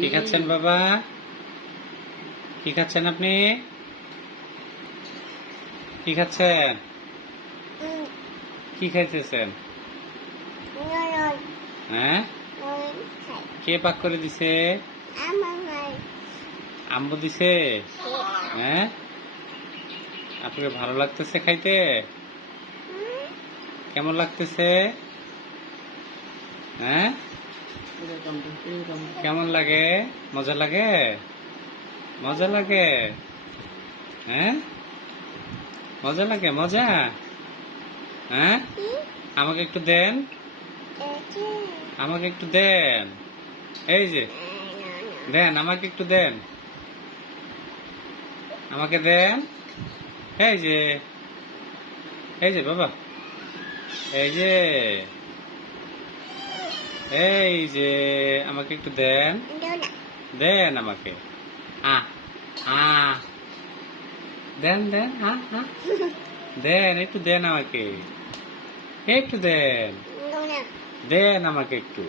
কি খাচ্ছেন বাবা? কি খাচ্ছেন আপনি? কি খাচ্ছেন কি খাইতেছেন? হ্যাঁ? কে পাক করে দিছে? আম্বু দিছে? হ্যাঁ? আপনাকে ভালো লাগতেছে খাইতে? কেমন লাগতেছে? হ্যাঁ? কেমন লাগে? মজা লাগে? মজা লাগে? হ্যাঁ? মজা লাগে? মজা? হ্যাঁ? আমাকে একটু দেন। আমাকে একটু দেন। এই যে, দেন, আমাকে একটু দেন। আমাকে দেন। এই যে এই যে বাবা। এই যে। এই যে আমাকে একটু দেন দেন আমাকে আ আ দেন দেন আ আ দেন একটু দেন আমাকে একটু দেন দেন আমাকে একটু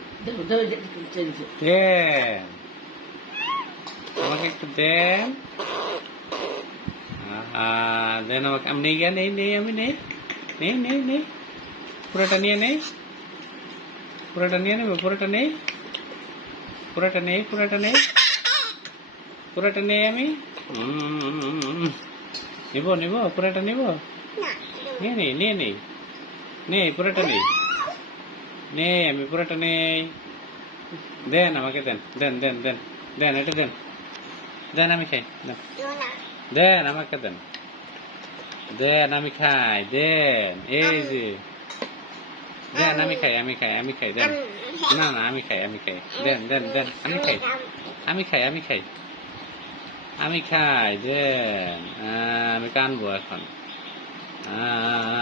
দেন আমাকে একটু দেন আহা, দেন আমাকে আমি নেই গিয়া নেই নেই আমি নেই নেই নেই নেই পুরোটা নিয়ে নেই পুরোটা নিয়ে নেবে পুরোটা নেই। পুরোটা নেই পুরোটা নেই। পুরোটা নেই আমি। নিব নিব পুরোটা নিব। নিয়ে নেই নিয়ে নেই। নেই পুরোটা নেই। নেই আমি পুরোটা নেই। দেন আমাকে দেন দেন দেন দেন দেন এটা দেন। দেন আমি খাই দেন। দেন আমাকে দেন। দেন আমি খাই দেন এই যে। দেন আমি খাই আমি খাই আমি খাই দেন। না না আমি খাই আমি খাই। দেন দেন দেন আমি খাই আমি খাই আমি খাই। আমি খাই দেন। আমি কানবো এখন। আহ,